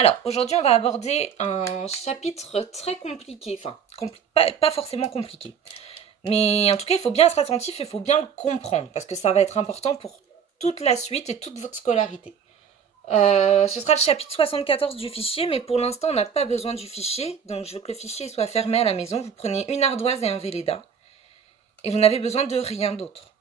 Alors, aujourd'hui, on va aborder un chapitre très compliqué, enfin, pas forcément compliqué. Mais en tout cas, il faut bien être attentif, il faut bien le comprendre, parce que ça va être important pour toute la suite et toute votre scolarité. Ce sera le chapitre 74 du fichier, mais pour l'instant, on n'a pas besoin du fichier, donc je veux que le fichier soit fermé à la maison. Vous prenez une ardoise et un Velleda, et vous n'avez besoin de rien d'autre.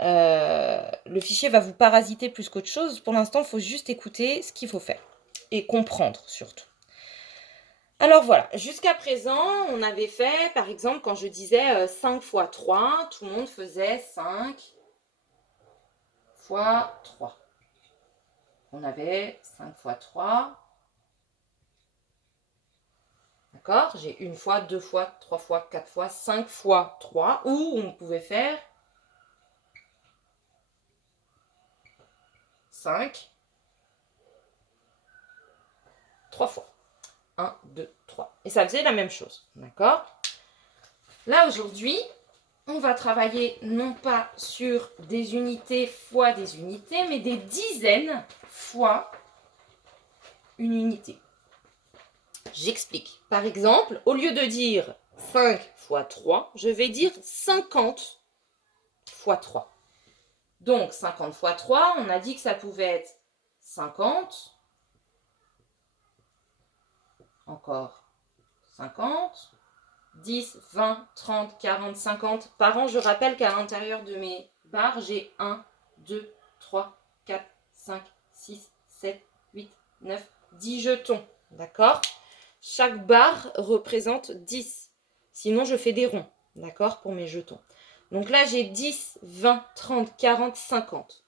Le fichier va vous parasiter plus qu'autre chose. Pour l'instant, il faut juste écouter ce qu'il faut faire, et comprendre surtout. Alors voilà, jusqu'à présent, on avait fait, par exemple, quand je disais 5 fois 3, tout le monde faisait 5 fois 3. On avait 5 fois 3. D'accord? J'ai une fois, 2 fois, 3 fois, 4 fois, 5 fois 3. Ou on pouvait faire 5, 3 fois. 1, 2, 3. Et ça faisait la même chose. D'accord? Là, aujourd'hui, on va travailler non pas sur des unités fois des unités, mais des dizaines fois une unité. J'explique. Par exemple, au lieu de dire 5 fois 3, je vais dire 50 fois 3. Donc, 50 fois 3, on a dit que ça pouvait être 50, encore 50, 10, 20, 30, 40, 50. Par an, je rappelle qu'à l'intérieur de mes barres, j'ai 1, 2, 3, 4, 5, 6, 7, 8, 9, 10 jetons. D'accord? Chaque barre représente 10. Sinon, je fais des ronds. D'accord? Pour mes jetons. Donc là, j'ai 10, 20, 30, 40, 50.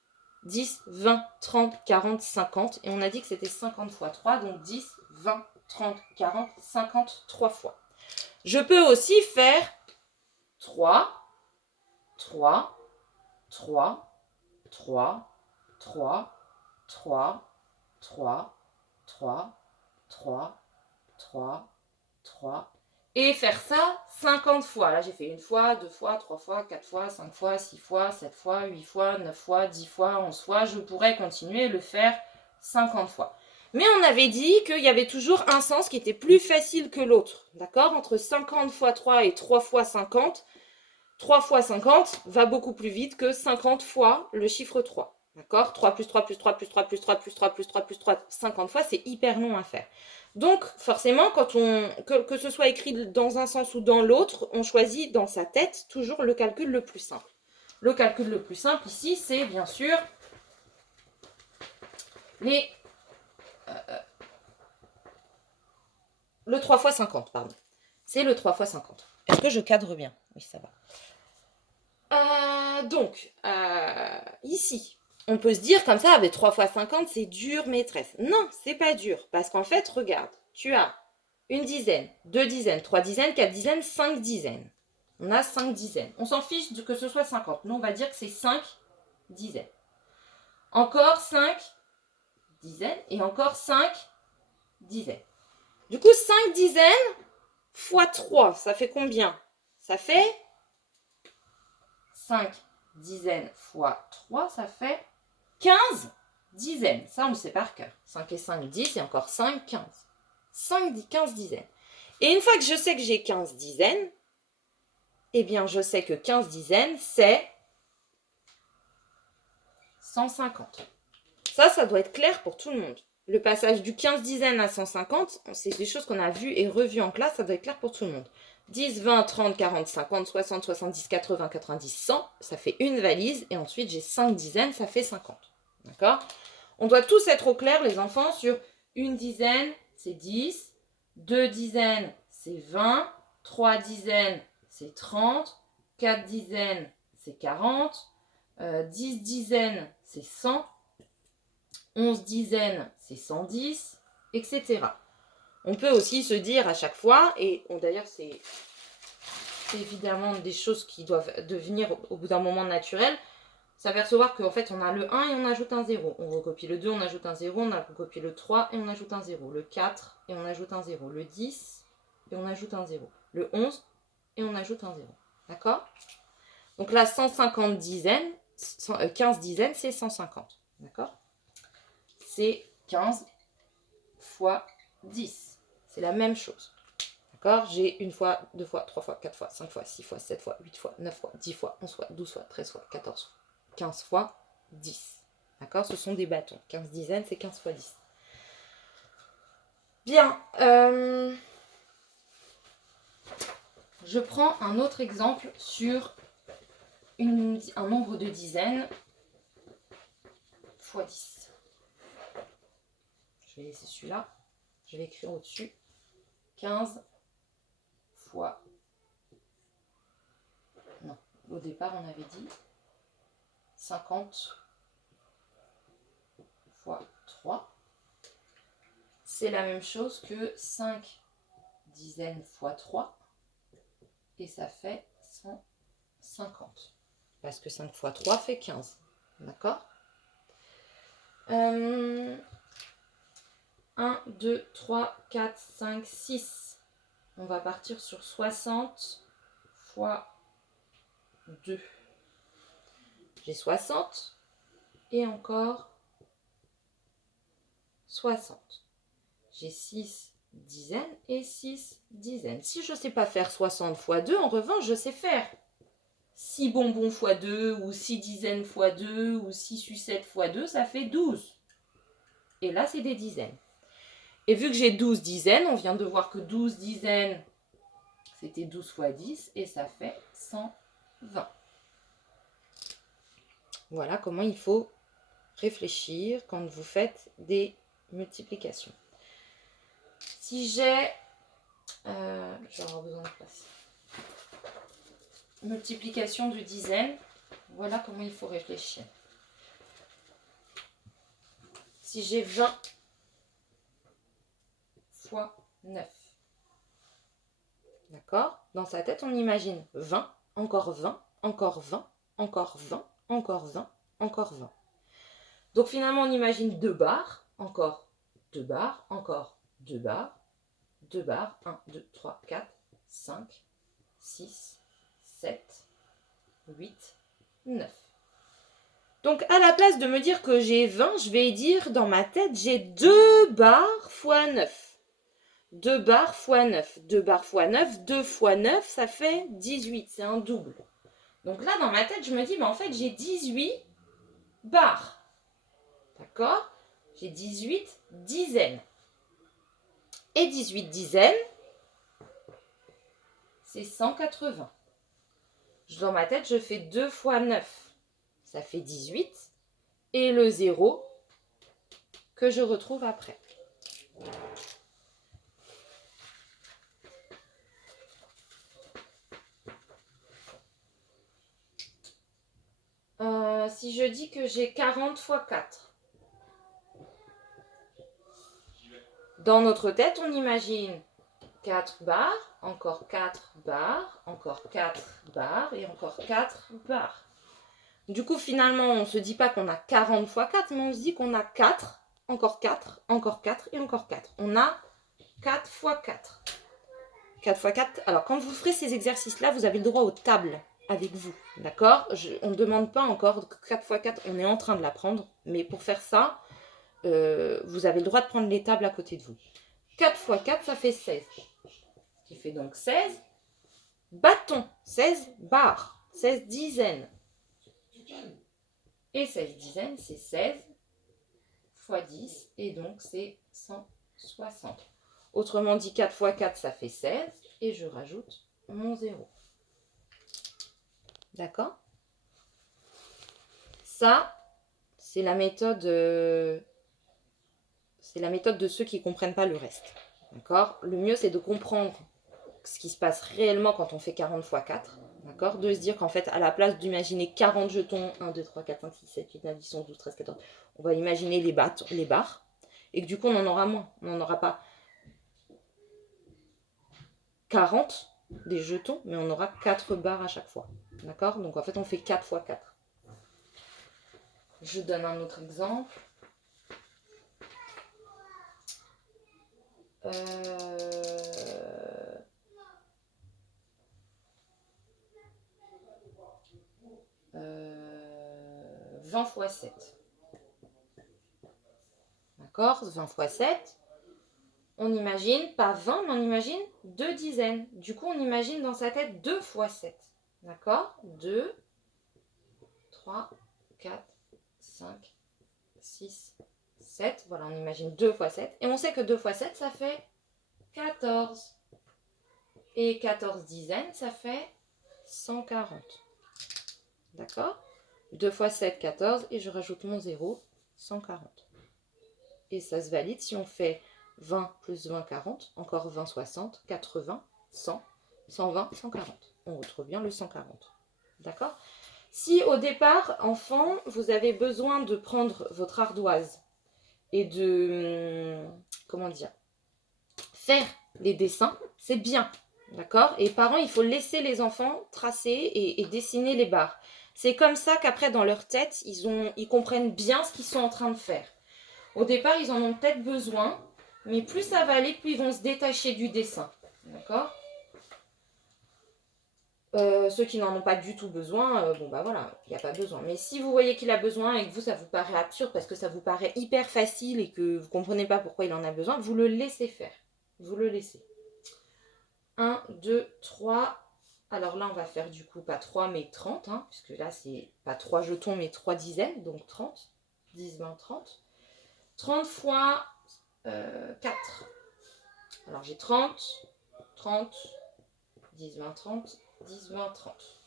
10, 20, 30, 40, 50. Et on a dit que c'était 50 fois 3. Donc 10, 20, 30, 40, 50, 3 fois. Je peux aussi faire 3, 3, 3, 3, 3, 3, 3, 3, 3, 3, 3. Et faire ça 50 fois. Là, j'ai fait une fois, 2 fois, 3 fois, 4 fois, 5 fois, 6 fois, 7 fois, 8 fois, 9 fois, 10 fois, 11 fois. Je pourrais continuer à le faire 50 fois. Mais on avait dit qu'il y avait toujours un sens qui était plus facile que l'autre. D'accord? Entre 50 fois 3 et 3 fois 50, 3 fois 50 va beaucoup plus vite que 50 fois le chiffre 3. D'accord? 3 plus 3 plus 3 plus 3 plus 3 plus 3 plus 3 plus 3, 50 fois, c'est hyper long à faire. Donc, forcément, que ce soit écrit dans un sens ou dans l'autre, on choisit dans sa tête toujours le calcul le plus simple. Le calcul le plus simple ici, c'est bien sûr le 3 fois 50, pardon. C'est le 3 fois 50. Est-ce que je cadre bien? Oui, ça va. Donc, ici, on peut se dire comme ça, avec 3 fois 50, c'est dur, maîtresse. Non, c'est pas dur. Parce qu'en fait, regarde, tu as une dizaine, 2 dizaines, 3 dizaines, 4 dizaines, 5 dizaines. On a 5 dizaines. On s'en fiche que ce soit 50. Nous, on va dire que c'est 5 dizaines. Encore 5 dizaines et encore 5 dizaines. Du coup, 5 dizaines fois 3, ça fait combien? Ça fait 5 dizaines fois 3, ça fait 15 dizaines. Ça, on le sait par cœur. 5 et 5, 10 et encore 5, 15. 15 dizaines. Et une fois que je sais que j'ai 15 dizaines, eh bien, je sais que 15 dizaines, c'est 150. Ça doit être clair pour tout le monde. Le passage du 15 dizaines à 150, c'est des choses qu'on a vues et revues en classe, ça doit être clair pour tout le monde. 10, 20, 30, 40, 50, 60, 70, 80, 90, 100, ça fait une valise. Et ensuite, j'ai 5 dizaines, ça fait 50. D'accord? On doit tous être au clair, les enfants, sur une dizaine, c'est 10. 2 dizaines, c'est 20. 3 dizaines, c'est 30. 4 dizaines, c'est 40. 10 dizaines, c'est 100. 11 dizaines, c'est 110, etc. On peut aussi se dire à chaque fois, et d'ailleurs c'est évidemment des choses qui doivent devenir au bout d'un moment naturelles, s'apercevoir qu'en fait on a le 1 et on ajoute un 0. On recopie le 2, on ajoute un 0, on a recopie le 3 et on ajoute un 0. Le 4 et on ajoute un 0. Le 10 et on ajoute un 0. Le 11 et on ajoute un 0. D'accord? Donc là, 150 dizaines, 15 dizaines, c'est 150. D'accord? C'est 15 fois 10. C'est la même chose. D'accord? J'ai 1 fois, 2 fois, 3 fois, 4 fois, 5 fois, 6 fois, 7 fois, 8 fois, 9 fois, 10 fois, 11 fois, 12 fois, 13 fois, 14 fois, 15 fois, 10. D'accord? Ce sont des bâtons. 15 dizaines, c'est 15 fois 10. Bien. Je prends un autre exemple sur un nombre de dizaines fois 10. Je vais laisser celui-là. Je vais écrire au-dessus 15 fois... Non, au départ on avait dit 50 fois 3. C'est la même chose que 5 dizaines fois 3. Et ça fait 150. Parce que 5 fois 3 fait 15. D'accord ? 1, 2, 3, 4, 5, 6. On va partir sur 60 fois 2. J'ai 60 et encore 60. J'ai 6 dizaines et 6 dizaines. Si je ne sais pas faire 60 fois 2, en revanche, je sais faire 6 bonbons fois 2 ou 6 dizaines fois 2 ou 6 sucettes fois 2, ça fait 12. Et là, c'est des dizaines. Et vu que j'ai 12 dizaines, on vient de voir que 12 dizaines, c'était 12 fois 10 et ça fait 120. Voilà comment il faut réfléchir quand vous faites des multiplications. Si j'ai... je vais avoir besoin de place. Multiplication de dizaines, voilà comment il faut réfléchir. Si j'ai 20 fois 9. D'accord? Dans sa tête, on imagine 20, encore 20, encore 20, encore 20, encore 20, encore 20. Donc finalement, on imagine 2 barres, encore 2 barres, encore 2 barres, 2 barres, 1, 2, 3, 4, 5, 6, 7, 8, 9. Donc à la place de me dire que j'ai 20, je vais dire dans ma tête, j'ai 2 barres fois 9. 2 barres fois 9. 2 barres fois 9, 2 fois 9, ça fait 18. C'est un double. Donc là, dans ma tête, je me dis, mais en fait, j'ai 18 barres. D'accord? J'ai 18 dizaines. Et 18 dizaines, c'est 180. Dans ma tête, je fais 2 fois 9. Ça fait 18. Et le 0 que je retrouve après. Si je dis que j'ai 40 fois 4. Dans notre tête, on imagine 4 barres, encore 4 barres, encore 4 barres et encore 4 barres. Du coup, finalement, on ne se dit pas qu'on a 40 fois 4, mais on se dit qu'on a 4, encore 4, encore 4 et encore 4. On a 4 fois 4. 4 fois 4. Alors, quand vous ferez ces exercices-là, vous avez le droit aux tables avec vous. D'accord? On ne demande pas encore 4 fois 4, on est en train de l'apprendre. Mais pour faire ça, vous avez le droit de prendre les tables à côté de vous. 4 fois 4, ça fait 16. Ce qui fait donc 16 bâtons, 16 barres, 16 dizaines. Et 16 dizaines, c'est 16 fois 10, et donc c'est 160. Autrement dit, 4 fois 4, ça fait 16, et je rajoute mon 0. D'accord? Ça, c'est la méthode de ceux qui ne comprennent pas le reste. D'accord? Le mieux, c'est de comprendre ce qui se passe réellement quand on fait 40 fois 4. D'accord? De se dire qu'en fait, à la place d'imaginer 40 jetons, 1, 2, 3, 4, 5, 6, 7, 8, 9, 10, 11, 12, 13, 14, on va imaginer les barres. Et que du coup, on en aura moins. On n'en aura pas 40 des jetons, mais on aura 4 barres à chaque fois. D'accord? Donc en fait, on fait 4 fois 4. Je donne un autre exemple. 20 fois 7. D'accord? 20 fois 7. on imagine, pas 20, mais on imagine 2 dizaines. Du coup, on imagine dans sa tête 2 fois 7. D'accord? 2, 3, 4, 5, 6, 7. Voilà, on imagine 2 fois 7. Et on sait que 2 fois 7, ça fait 14. Et 14 dizaines, ça fait 140. D'accord? 2 fois 7, 14. Et je rajoute mon 0, 140. Et ça se valide si on fait 20 plus 20, 40. Encore 20, 60, 80, 100, 120, 140. On retrouve bien le 140. D'accord? Si au départ, enfant, vous avez besoin de prendre votre ardoise et de, comment dire, faire les dessins, c'est bien. D'accord? Et parents, il faut laisser les enfants tracer et dessiner les barres. C'est comme ça qu'après, dans leur tête, ils comprennent bien ce qu'ils sont en train de faire. Au départ, ils en ont peut-être besoin, mais plus ça va aller, plus ils vont se détacher du dessin. D'accord? Ceux qui n'en ont pas du tout besoin, bon bah voilà, il n'y a pas besoin. Mais si vous voyez qu'il a besoin et que vous, ça vous paraît absurde parce que ça vous paraît hyper facile et que vous ne comprenez pas pourquoi il en a besoin, vous le laissez faire. Vous le laissez. 1, 2, 3. Alors là, on va faire du coup pas 3 mais 30, hein, puisque là, c'est pas 3 jetons mais 3 dizaines, donc 30. 10, 20, 30. 30 fois 4. Alors j'ai 30, 30, 10, 20, 30, 10, 20, 30.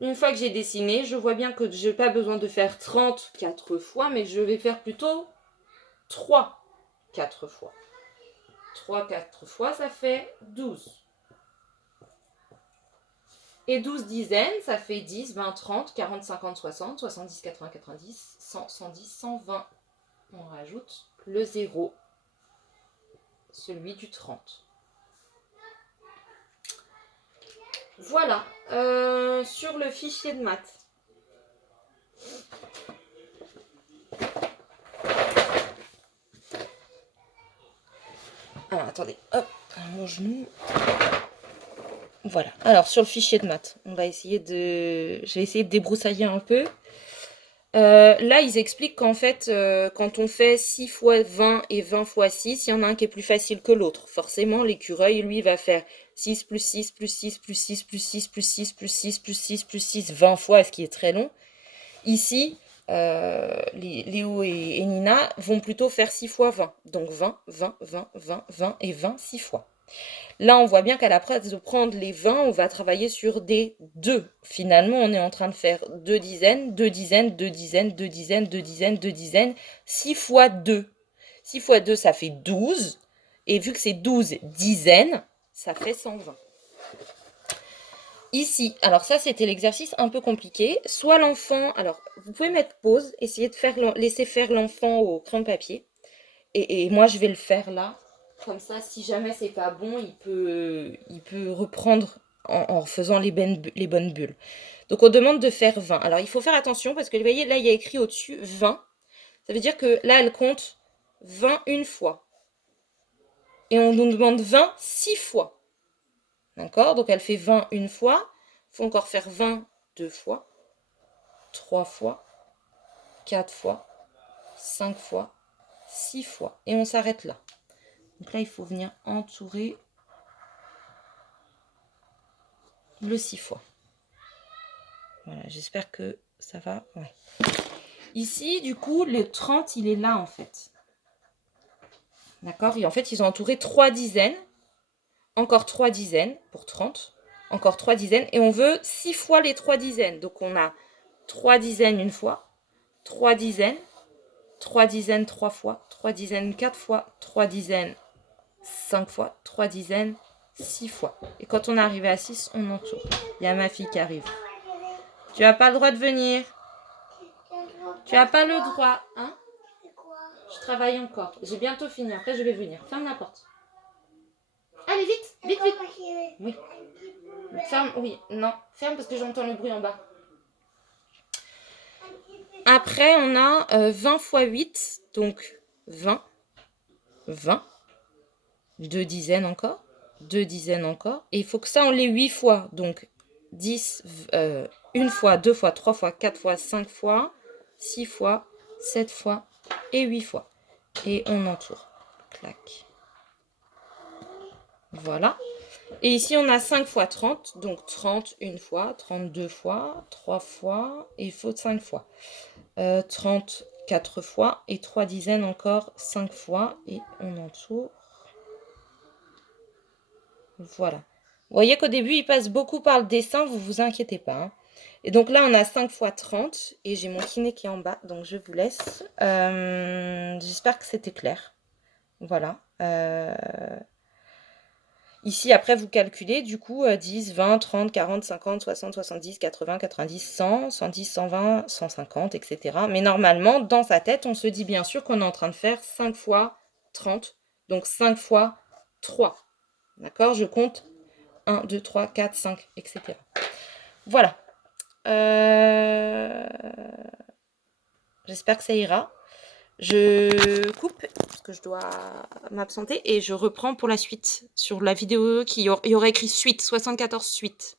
Une fois que j'ai dessiné, je vois bien que je n'ai pas besoin de faire 30 4 fois, mais je vais faire plutôt 3 4 fois. 3 4 fois, ça fait 12. Et 12 dizaines, ça fait 10, 20, 30, 40, 50, 60, 70, 80, 90, 100, 110, 120. On rajoute le 0, celui du 30. Voilà, sur le fichier de maths. Alors, attendez, hop, mon genou. Voilà, alors sur le fichier de maths, je vais essayer de débroussailler un peu. Là, ils expliquent qu'en fait, quand on fait 6 fois 20 et 20 fois 6, il y en a un qui est plus facile que l'autre. Forcément, l'écureuil, lui, va faire 6 plus 6 plus 6 plus 6 plus 6 plus 6 plus 6 plus 6 plus 6, 20 fois, ce qui est très long. Ici, Léo et Nina vont plutôt faire 6 fois 20. Donc 20, 20, 20, 20, 20 et 20, 6 fois. Là, on voit bien qu'à la place de prendre les 20, on va travailler sur des 2. Finalement, on est en train de faire 2 dizaines, 2 dizaines, 2 dizaines, 2 dizaines, 2 dizaines, 2 dizaines, 6 fois 2. 6 fois 2, ça fait 12. Et vu que c'est 12 dizaines, ça fait 120. Ici, alors ça, c'était l'exercice un peu compliqué. Soit l'enfant, alors vous pouvez mettre pause, essayer de laisser faire l'enfant au crayon de papier. Et moi, je vais le faire là. Comme ça, si jamais c'est pas bon, il peut reprendre en faisant les bonnes bulles. Donc, on demande de faire 20. Alors, il faut faire attention parce que vous voyez, là, il y a écrit au-dessus 20. Ça veut dire que là, elle compte 20 une fois. Et on nous demande 20 6 fois. D'accord? Donc, elle fait 20 une fois. Il faut encore faire 20 deux fois, 3 fois, 4 fois, 5 fois, 6 fois. Et on s'arrête là. Donc là, il faut venir entourer le 6 fois. Voilà, j'espère que ça va. Ouais. Ici, du coup, le 30, il est là, en fait. D'accord? Et en fait, ils ont entouré 3 dizaines. Encore 3 dizaines pour 30. Encore 3 dizaines. Et on veut 6 fois les 3 dizaines. Donc, on a 3 dizaines une fois. 3 dizaines. 3 dizaines 3 fois. 3 dizaines 4 fois. 3 dizaines 5 fois. 3 dizaines 6 fois. Et quand on est arrivé à 6, on entoure. Il y a ma fille qui arrive. Tu n'as pas le droit de venir. Tu n'as pas le droit, hein? Je travaille encore. J'ai bientôt fini. Après, je vais venir. Ferme la porte. Allez, vite, vite, vite. Oui. Ferme, oui, non. Ferme parce que j'entends le bruit en bas. Après, on a 20 fois 8. Donc, 20. 20. 2 dizaines encore. 2 dizaines encore. Et il faut que ça, on l'ait 8 fois. Donc, 10, une fois, 2 fois, 3 fois, 4 fois, 5 fois, 6 fois, 7 fois et 8 fois. Et on entoure. Clac. Voilà. Et ici, on a 5 fois 30. Donc 30 une fois, 32 fois, 3 fois, et il faut 5 fois. 30 4 fois, et 3 dizaines encore 5 fois. Et on entoure. Voilà. Vous voyez qu'au début, il passe beaucoup par le dessin, vous vous inquiétez pas. Hein. Et donc là, on a 5 fois 30, et j'ai mon kiné qui est en bas, donc je vous laisse. J'espère que c'était clair. Voilà. Ici, après, vous calculez, du coup, 10, 20, 30, 40, 50, 60, 70, 80, 90, 100, 110, 120, 150, etc. Mais normalement, dans sa tête, on se dit bien sûr qu'on est en train de faire 5 fois 30, donc 5 fois 3. D'accord? Je compte 1, 2, 3, 4, 5, etc. Voilà. J'espère que ça ira. Je coupe parce que je dois m'absenter et je reprends pour la suite sur la vidéo qui y aura écrit suite, 74 suite.